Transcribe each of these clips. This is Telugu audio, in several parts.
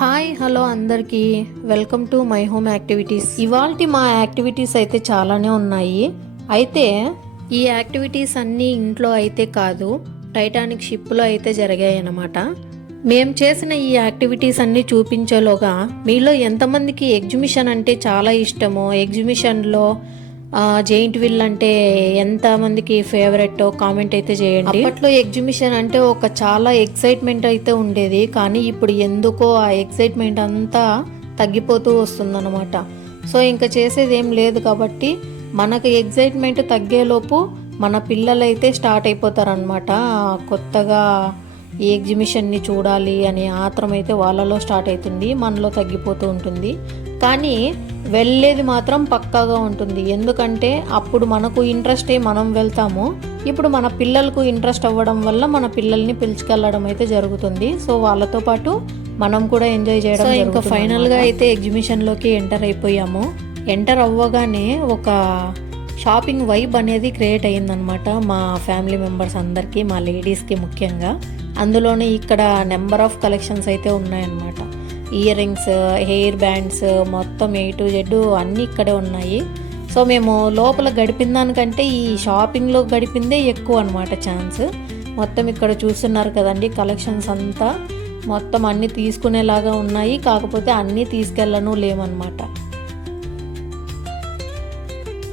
హాయ్ హలో అందరికీ welcome to my home activities. ఇవాల్టి మా యాక్టివిటీస్ అయితే చాలానే ఉన్నాయి. అయితే ఈ యాక్టివిటీస్ అన్నీ ఇంట్లో అయితే కాదు, టైటానిక్ షిప్లో అయితే జరిగాయి అన్నమాట. మేము చేసిన ఈ యాక్టివిటీస్ అన్నీ చూపించేలోగా మీలో ఎంతమందికి ఎగ్జిబిషన్ అంటే చాలా ఇష్టమో, ఎగ్జిబిషన్లో జెయింట్ వీల్ అంటే ఎంత మందికి ఫేవరెట్ కామెంట్ అయితే చేయండి. అప్పట్లో ఎగ్జిబిషన్ అంటే ఒక చాలా ఎక్సైట్మెంట్ అయితే ఉండేది, కానీ ఇప్పుడు ఎందుకో ఆ ఎక్సైట్మెంట్ అంతా తగ్గిపోతూ వస్తుందన్నమాట. సో ఇంకా చేసేది ఏం లేదు కాబట్టి మనకు ఎక్సైట్మెంట్ తగ్గేలోపు మన పిల్లలైతే స్టార్ట్ అయిపోతారనమాట. కొత్తగా ఈ ఎగ్జిబిషన్ని చూడాలి అనే ఆత్రం అయితే వాళ్ళలో స్టార్ట్ అవుతుంది, మనలో తగ్గిపోతూ ఉంటుంది. కానీ వెళ్ళేది మాత్రం పక్కాగా ఉంటుంది. ఎందుకంటే అప్పుడు మనకు ఇంట్రెస్ట్ మనం వెళ్తాము, ఇప్పుడు మన పిల్లలకు ఇంట్రెస్ట్ అవ్వడం వల్ల మన పిల్లల్ని పిలుచుకెళ్ళడం అయితే జరుగుతుంది. సో వాళ్ళతో పాటు మనం కూడా ఎంజాయ్ చేయడం. సో ఇంకా ఫైనల్గా అయితే ఎగ్జిబిషన్లోకి ఎంటర్ అయిపోయాము. ఎంటర్ అవ్వగానే ఒక షాపింగ్ వైబ్ అనేది క్రియేట్ అయ్యిందనమాట మా ఫ్యామిలీ మెంబర్స్ అందరికీ, మా లేడీస్కి ముఖ్యంగా. అందులోనే ఇక్కడ నెంబర్ ఆఫ్ కలెక్షన్స్ అయితే ఉన్నాయన్నమాట. ఇయర్ రింగ్స్, హెయిర్ బ్యాండ్స్, మొత్తం A to Z అన్నీ ఇక్కడే ఉన్నాయి. సో మేము లోపల గడిపిన దానికంటే ఈ షాపింగ్లో గడిపిందే ఎక్కువ అనమాట ఛాన్స్. మొత్తం ఇక్కడ చూస్తున్నారు కదండి, కలెక్షన్స్ అంతా మొత్తం అన్నీ తీసుకునేలాగా ఉన్నాయి. కాకపోతే అన్నీ తీసుకెళ్ళను లేమన్నమాట.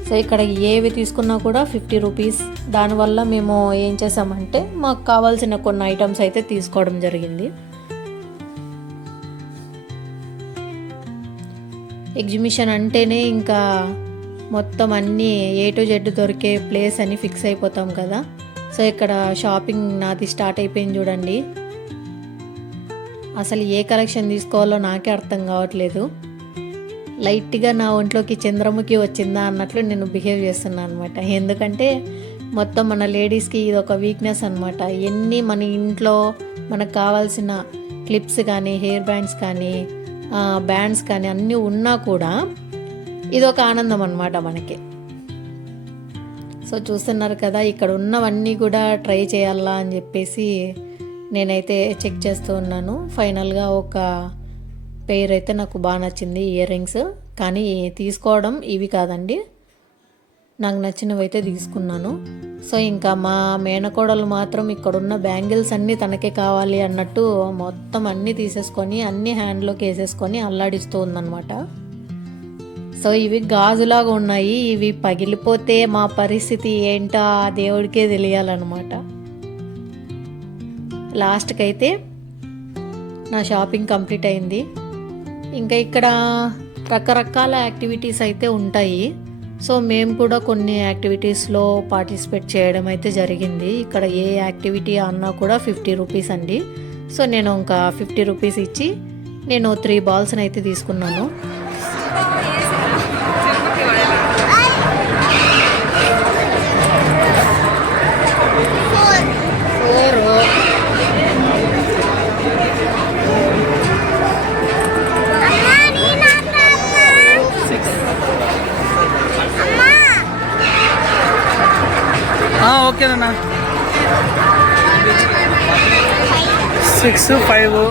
సో ఇక్కడ ఏవి తీసుకున్నా కూడా 50 రూపీస్. దానివల్ల మేము ఏం చేసామంటే మాకు కావాల్సిన కొన్ని ఐటమ్స్ అయితే తీసుకోవడం జరిగింది. ఎగ్జిబిషన్ అంటేనే ఇంకా మొత్తం అన్నీ A to Z దొరికే ప్లేస్ అని ఫిక్స్ అయిపోతాం కదా. సో ఇక్కడ షాపింగ్ నాది స్టార్ట్ అయిపోయింది చూడండి. అసలు ఏ కలెక్షన్ తీసుకోవాలో నాకే అర్థం కావట్లేదు. లైట్గా నా ఒంట్లోకి చంద్రముఖి వచ్చిందా అన్నట్లు నేను బిహేవ్ చేస్తున్నాను అనమాట. ఎందుకంటే మొత్తం మన లేడీస్కి ఇది ఒక వీక్నెస్ అనమాట. ఎన్ని మన ఇంట్లో మనకు కావాల్సిన క్లిప్స్ కానీ, హెయిర్ బ్యాండ్స్ కానీ, బ్యాండ్స్ కానీ అన్నీ ఉన్నా కూడా ఇదొక ఆనందం అనమాట మనకి. సో చూస్తున్నారు కదా, ఇక్కడ ఉన్నవన్నీ కూడా ట్రై చేయాలా అని చెప్పేసి నేనైతే చెక్ చేస్తూ ఉన్నాను. ఫైనల్గా ఒక పేర్ అయితే నాకు బాగా నచ్చింది, ఇయర్ రింగ్స్. కానీ తీసుకోవడం ఇవి కాదండి, నాకు నచ్చినవి అయితే తీసుకున్నాను. సో ఇంకా మా మేనకోడలు మాత్రం ఇక్కడున్న బ్యాంగిల్స్ అన్నీ తనకే కావాలి అన్నట్టు మొత్తం అన్నీ తీసేసుకొని అన్నీ హ్యాండ్లోకి వేసేసుకొని అల్లాడిస్తూ ఉందన్నమాట. సో ఇవి గాజులాగా ఉన్నాయి, ఇవి పగిలిపోతే మా పరిస్థితి ఏంటో ఆ దేవుడికే తెలియాలన్నమాట. లాస్ట్కి అయితే నా షాపింగ్ కంప్లీట్ అయింది. ఇంకా ఇక్కడ రకరకాల యాక్టివిటీస్ అయితే ఉంటాయి. సో మేము కూడా కొన్ని యాక్టివిటీస్లో పార్టిసిపేట్ చేయడం అయితే జరిగింది. ఇక్కడ ఏ యాక్టివిటీ అన్నా కూడా 50 రూపీస్ అండి. సో నేను ఇంకా 50 రూపీస్ ఇచ్చి నేను 3 బాల్స్ని అయితే తీసుకున్నాను. ఓకేనా, 6, 5.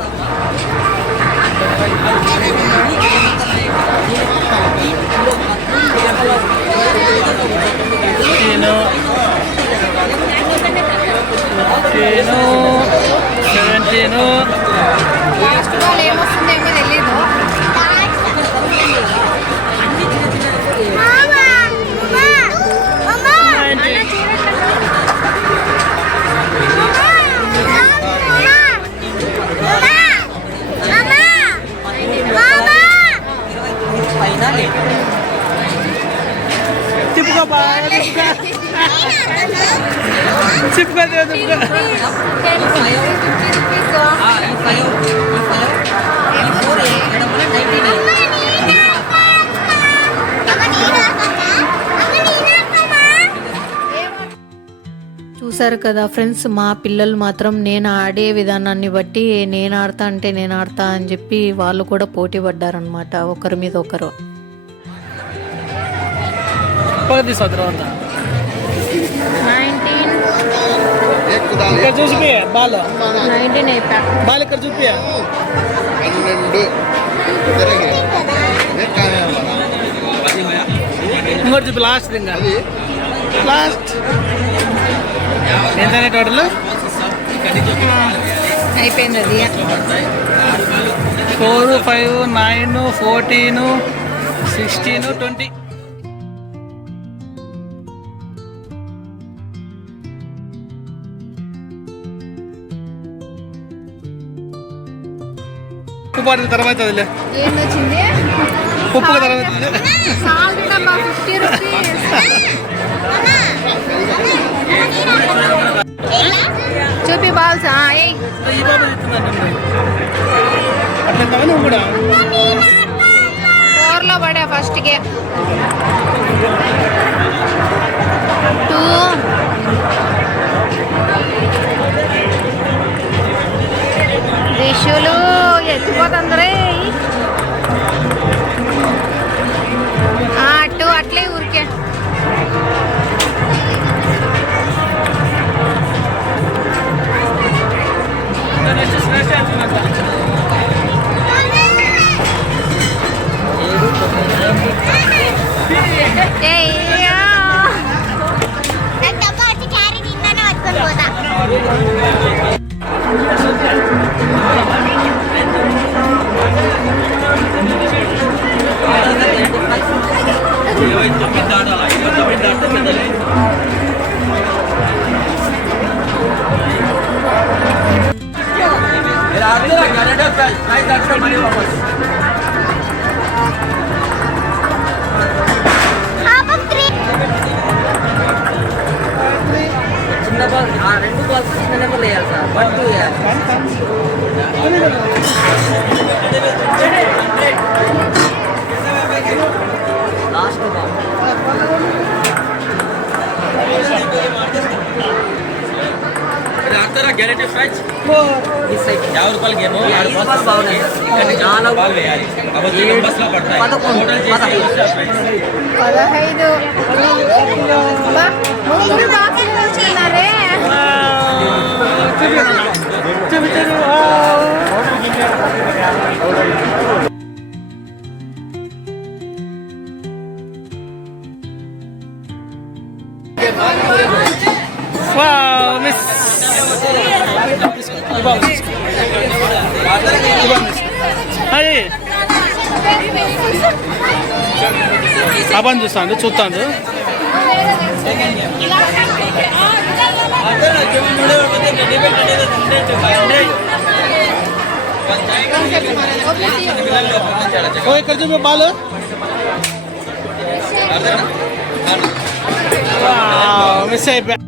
చూసారు కదా ఫ్రెండ్స్, మా పిల్లలు మాత్రం నేను ఆడే విధానాన్ని బట్టి నేను ఆడతా అంటే నేను ఆడతా అని చెప్పి వాళ్ళు కూడా పోటీ పడ్డారనమాట, ఒకరి మీద ఒకరు. ఇక్కడ చూసిపోయా బాల్ 19 అయిపోయా. బాల్ ఇక్కడ చూపియా 12 ఇంకోటి చూపి లాస్ట్ ఇంకా లాస్ట్ ఎంత టోటల్ అయిపోయింది అది. 4, 5, 9, 14, 16, 20. ఉప్పు బాటిల్ తర్వాత అదిలే ఏంటొచ్చింది? ఉప్పు తర్వాత సాల్ట్ డబ్బా 50 రూపీస్. చూపి బాల్స్ అట్లా నువ్వు కూడా కూరలో పడా ఫస్ట్కే 2 దిశలు ఎత్తిపోతుందరే. 2 అట్లే ఊరికే. రెండు బాల్స్ చిన్న నెంబర్లు వేయాలి సార్ 1, 2 వేయాలి. Last ball guarantee fries miss అయిపోయింది. 50 రూపాయల గేమ్ 5 బాల్ బాగున్నాయి సార్. 4, వేయాలి కాబట్టి 7, బస్సులో పడతాయి 11, టోటల్ చేసి 15. ముగ్గురు బాక్సులు చూస్తున్నారే. అబ్బాని చూస్తాను ఇక్కడ చూపి బాలు మిస్ అయిపోయా.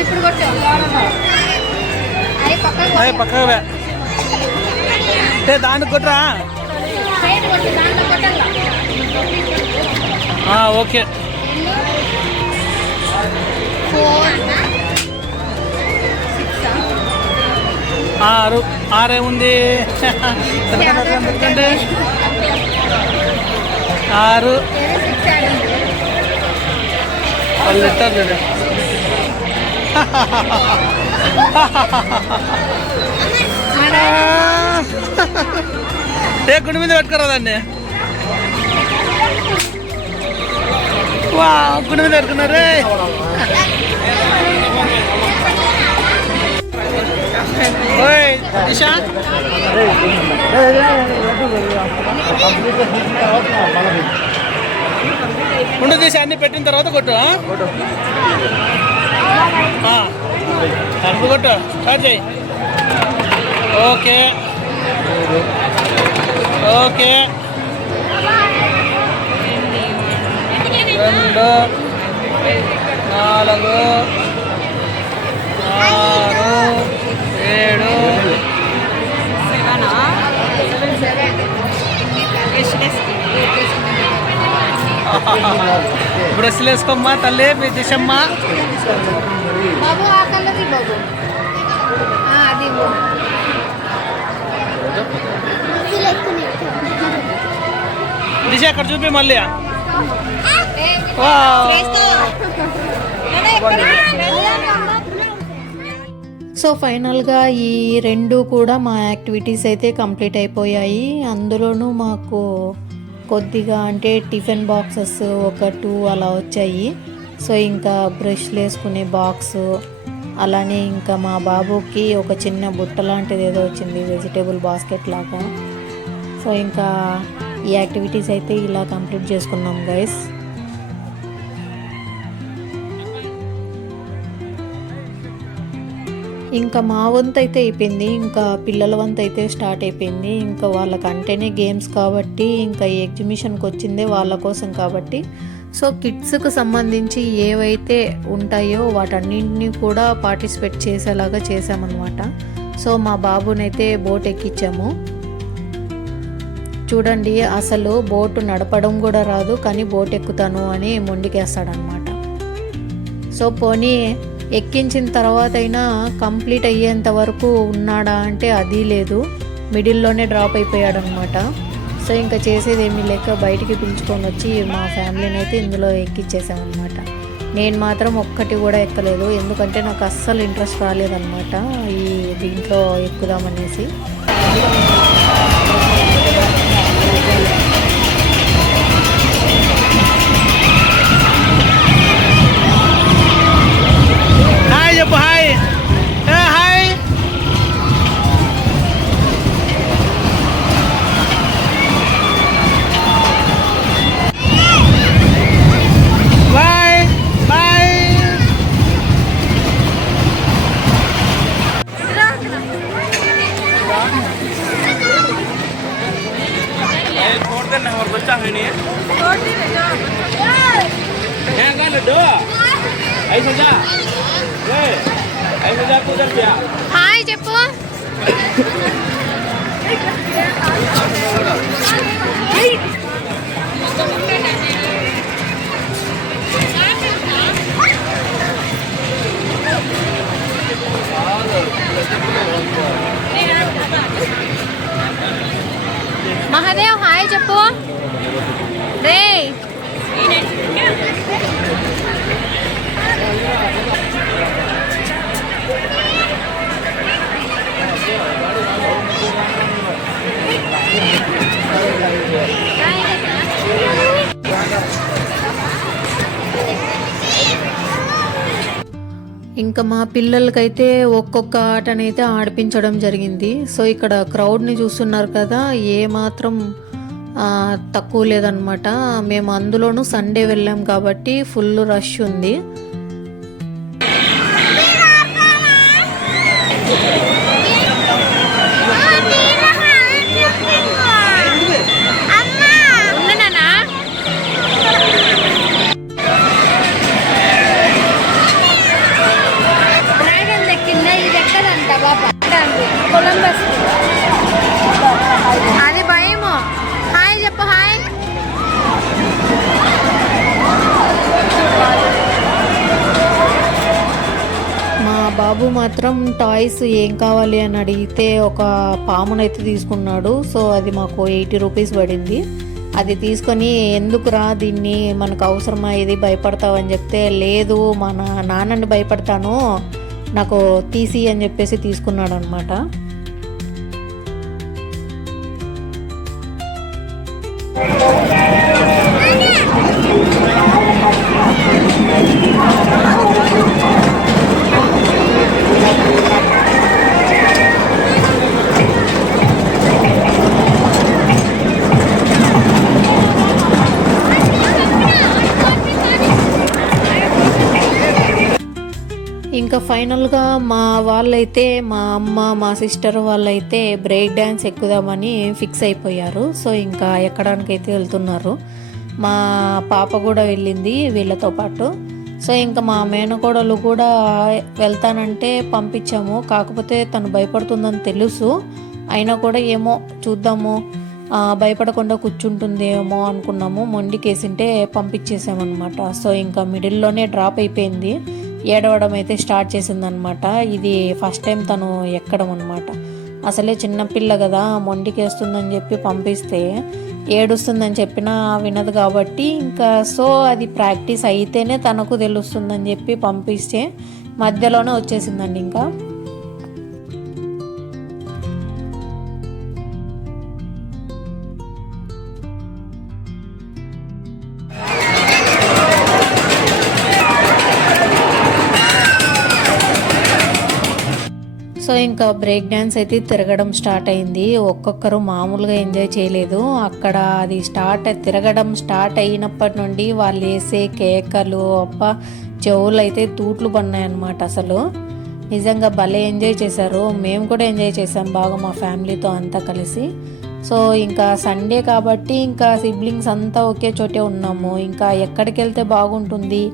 ఇప్పుడు కొట్టు. అవి పక్కగా దానికి కొట్టరా. సైడ్ కొట్టు, దాంట్లో కొట్టాల. ఓకే 4, 6 6 ఏముంది 6 వాళ్ళు ఇస్తారు చూడు. గుడి మీద పెట్టుకోరా దాన్ని. వా గుడి మీద పెట్టుకున్నారే. ఓయ్ దిశా ఉండు దిశ అన్ని పెట్టిన తర్వాత కొట్టు. అప్పుడు కొట్టు స్టార్ట్ చేయి. ఓకే ఓకే 2, 4, 6, 7, బ్రష్లు వేసుకోమ్మా తల్లి చేసమ్మా. బాబు ఆ కలర్ బాబు అది దిశ అక్కడ చూపి మళ్ళీ. సో ఫైనల్గా ఈ రెండు కూడా మా యాక్టివిటీస్ అయితే కంప్లీట్ అయిపోయాయి. అందులోనూ మాకు కొద్దిగా అంటే టిఫిన్ బాక్సెస్ ఒక 2 అలా వచ్చాయి. సో ఇంకా బ్రష్లు వేసుకునే బాక్స్, అలానే ఇంకా మా బాబుకి ఒక చిన్న బుట్ట లాంటిది ఏదో వచ్చింది, వెజిటేబుల్ బాస్కెట్ లాగా. సో ఇంకా ఈ యాక్టివిటీస్ అయితే ఇలా కంప్లీట్ చేసుకున్నాం గైస్. ఇంకా మా వంతు అయితే అయిపోయింది, ఇంకా పిల్లల వంతు అయితే స్టార్ట్ అయిపోయింది. ఇంకా వాళ్ళకంటేనే గేమ్స్ కాబట్టి, ఇంకా ఈ ఎగ్జిబిషన్కి వచ్చిందే వాళ్ళ కోసం కాబట్టి, సో కిడ్స్కి సంబంధించి ఏవైతే ఉంటాయో వాటన్నింటినీ కూడా పార్టిసిపేట్ చేసేలాగా చేసామన్నమాట. సో మా బాబునైతే బోట్ ఎక్కించాము. చూడండి, అసలు బోటు నడపడం కూడా రాదు, కానీ బోట్ ఎక్కుతాను అని మొండికేస్తాడనమాట. సో పోనీ ఎక్కించిన తర్వాత అయినా కంప్లీట్ అయ్యేంత వరకు ఉన్నాడా అంటే అది లేదు, మిడిల్లోనే డ్రాప్ అయిపోయాడు అనమాట. సో ఇంకా చేసేది ఏమీ లేక బయటికి పిలుచుకొని వచ్చి మా ఫ్యామిలీని అయితే ఇందులో ఎక్కించేసామన్నమాట. నేను మాత్రం ఒక్కటి కూడా ఎక్కలేదు, ఎందుకంటే నాకు అస్సలు ఇంట్రెస్ట్ రాలేదన్నమాట ఈ దీంట్లో ఎక్కుదామనేసి. హాయ్ చెప్పు. Hi hi. Bye bye. Hi చెప్పు. మహాదేవ్ హాయ్ చెప్పు. రే ఇంకా మా పిల్లలకైతే ఒక్కొక్క ఆటనైతే ఆడిపించడం జరిగింది. సో ఇక్కడ క్రౌడ్ని చూస్తున్నారు కదా, ఏ మాత్రం తక్కువ లేదనమాట. మేము అందులోనూ సండే వెళ్ళాం కాబట్టి ఫుల్ రష్ ఉంది. అది భయము. హాయ్ చెప్పు. హాయ్. మా బాబు మాత్రం టాయ్స్ ఏం కావాలి అని అడిగితే ఒక పామునైతే తీసుకున్నాడు. సో అది మాకు 80 రూపీస్ పడింది. అది తీసుకొని ఎందుకురా దీన్ని మనకు అవసరమా, ఇది భయపడతావని చెప్తే లేదు మా నాన్నని భయపడతాను, నాకు తీసి అని చెప్పేసి తీసుకున్నాడు అనమాట. ఇంకా ఫైనల్గా మా వాళ్ళైతే, మా అమ్మ మా సిస్టర్ వాళ్ళైతే బ్రేక్ డ్యాన్స్ ఎక్కుదామని ఫిక్స్ అయిపోయారు. సో ఇంకా ఎక్కడానికైతే వెళ్తున్నారు. మా పాప కూడా వెళ్ళింది వీళ్ళతో పాటు. సో ఇంకా మా మేనకోడలు కూడా వెళ్తానంటే పంపించాము. కాకపోతే తను భయపడుతుందని తెలుసు, అయినా కూడా ఏమో చూద్దాము భయపడకుండా కూర్చుంటుందేమో అనుకున్నాము. మొండికేసింటే పంపించేసామన్నమాట. సో ఇంకా మిడిల్లోనే డ్రాప్ అయిపోయింది. ఏడవడం అయితే స్టార్ట్ చేసిందనమాట. ఇది ఫస్ట్ టైం తను ఎక్కడం అనమాట. అసలే చిన్నపిల్ల కదా, మొండికేస్తుందని చెప్పి పంపిస్తే ఏడుస్తుందని చెప్పినా వినదు కాబట్టి ఇంకా సో అది ప్రాక్టీస్ అయితేనే తనకు తెలుస్తుందని చెప్పి పంపిస్తే మధ్యలోనే వచ్చేసిందండి. ఇంకా సో ఇంకా బ్రేక్ డ్యాన్స్ అయితే తిరగడం స్టార్ట్ అయింది. ఒక్కొక్కరు మామూలుగా ఎంజాయ్ చేయలేదు. అక్కడ అది తిరగడం స్టార్ట్ అయినప్పటి నుండి వాళ్ళు వేసే కేకలు చెవులు అయితే తూట్లు పడినాయన్నమాట. అసలు నిజంగా భలే ఎంజాయ్ చేశారు. మేము కూడా ఎంజాయ్ చేసాం బాగా మా ఫ్యామిలీతో అంతా కలిసి. సో ఇంకా సండే కాబట్టి ఇంకా సిబ్లింగ్స్ అంతా ఒకే చోటే ఉన్నాము. ఇంకా ఎక్కడికి వెళ్తే బాగుంటుంది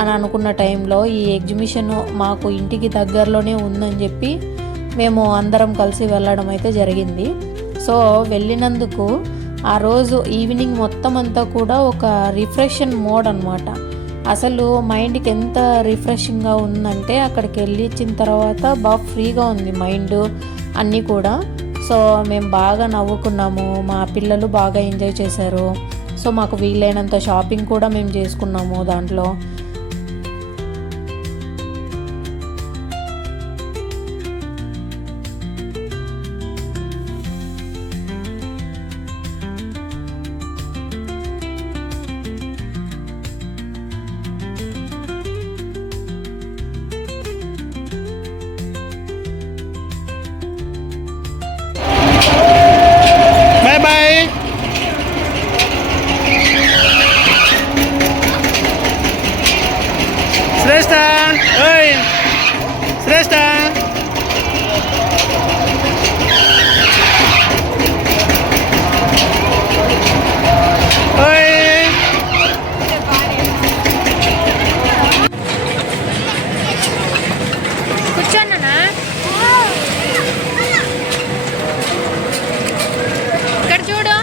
అని అనుకున్న టైంలో ఈ ఎగ్జిబిషన్ మాకు ఇంటికి దగ్గరలోనే ఉందని చెప్పి మేము అందరం కలిసి వెళ్ళడం అయితే జరిగింది. సో వెళ్ళినందుకు ఆ రోజు ఈవినింగ్ మొత్తం అంతా కూడా ఒక రిఫ్రెషన్ మోడ్ అనమాట. అసలు మైండ్కి ఎంత రిఫ్రెషింగ్గా ఉందంటే అక్కడికి వెళ్ళిచ్చిన తర్వాత బాగా ఫ్రీగా ఉంది మైండ్ అన్నీ కూడా. సో మేము బాగా నవ్వుకున్నాము, మా పిల్లలు బాగా ఎంజాయ్ చేశారు. సో మాకు వీలైనంత షాపింగ్ కూడా మేము చేసుకున్నాము దాంట్లో. Bye bye. శ్రేష్ఠ, ఓయ్ శ్రేష్ఠ. ఓయ్ కూర్చోన్నా ఇక్కడ చూడు.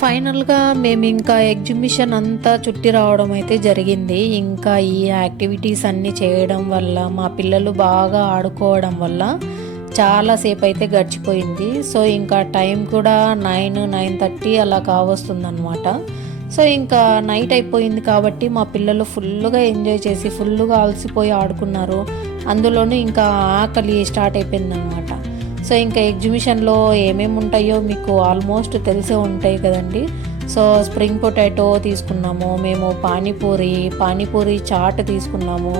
ఫైనల్గా మేము ఇంకా ఎగ్జిబిషన్ అంతా చుట్టి రావడం అయితే జరిగింది. ఇంకా ఈ యాక్టివిటీస్ అన్నీ చేయడం వల్ల మా పిల్లలు బాగా ఆడుకోవడం వల్ల చాలాసేపు అయితే గడిచిపోయింది. సో ఇంకా టైం కూడా 9-9:30 అలా కావస్తుందన్నమాట. సో ఇంకా నైట్ అయిపోయింది కాబట్టి మా పిల్లలు ఫుల్గా ఎంజాయ్ చేసి ఫుల్గా అలసిపోయి ఆడుకున్నారు. అందులోనూ ఇంకా ఆకలి స్టార్ట్ అయిపోయిందనమాట. సో ఇంకా ఎగ్జిబిషన్లో ఏమేమి ఉంటాయో మీకు ఆల్మోస్ట్ తెలిసే ఉంటాయి కదండి. సో స్ప్రింగ్ పొటాటో తీసుకున్నాము మేము, పానీపూరి చాట్ తీసుకున్నాము.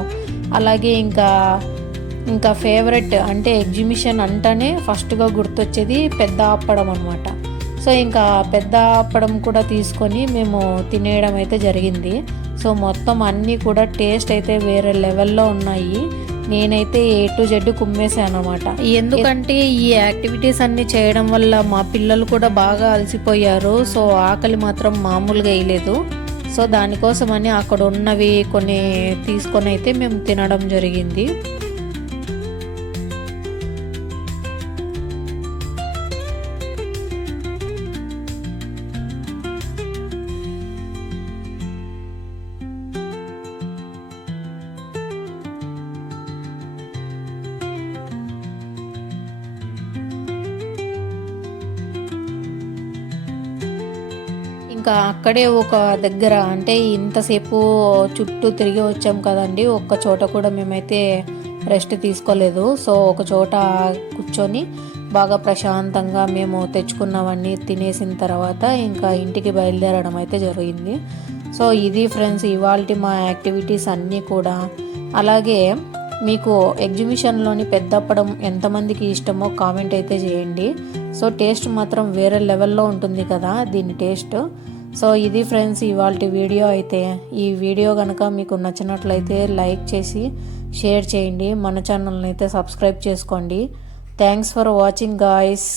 అలాగే ఇంకా ఫేవరెట్ అంటే ఎగ్జిబిషన్ అంటేనే ఫస్ట్గా గుర్తొచ్చేది పెద్ద అప్పడం అనమాట. సో ఇంకా పెద్ద అప్పడం కూడా తీసుకొని మేము తినేయడం అయితే జరిగింది. సో మొత్తం అన్నీ కూడా టేస్ట్ అయితే వేరే లెవెల్లో ఉన్నాయి. నేనైతే A to Z కుమ్మేశాను అనమాట. ఎందుకంటే ఈ యాక్టివిటీస్ అన్నీ చేయడం వల్ల మా పిల్లలు కూడా బాగా అలసిపోయారు. సో ఆకలి మాత్రం మామూలుగా వేయలేదు. సో దానికోసమని అక్కడ ఉన్నవి కొన్ని తీసుకొని అయితే మేము తినడం జరిగింది. ఇంకా అక్కడే ఒక దగ్గర అంటే ఇంతసేపు చుట్టూ తిరిగి వచ్చాం కదండి, ఒక్క చోట కూడా మేమైతే రెస్ట్ తీసుకోలేదు. సో ఒక చోట కూర్చొని బాగా ప్రశాంతంగా మేము తెచ్చుకున్నవన్నీ తినేసిన తర్వాత ఇంకా ఇంటికి బయలుదేరడం అయితే జరిగింది. సో ఇది ఫ్రెండ్స్ ఇవాల్టి మా యాక్టివిటీస్ అన్నీ కూడా. అలాగే మీకు ఎగ్జిబిషన్లోని పెద్దప్పడం ఎంతమందికి ఇష్టమో కామెంట్ అయితే చేయండి. సో టేస్ట్ మాత్రం వేరే లెవెల్లో ఉంటుంది కదా దీని టేస్ట్. సో ఇది ఫ్రెండ్స్ ఇవాల్టి వీడియో అయితే. ఈ వీడియో కనుక మీకు నచ్చినట్లయితే లైక్ చేసి షేర్ చేయండి. మన ఛానల్ని అయితే సబ్స్క్రైబ్ చేసుకోండి. Thanks for watching guys.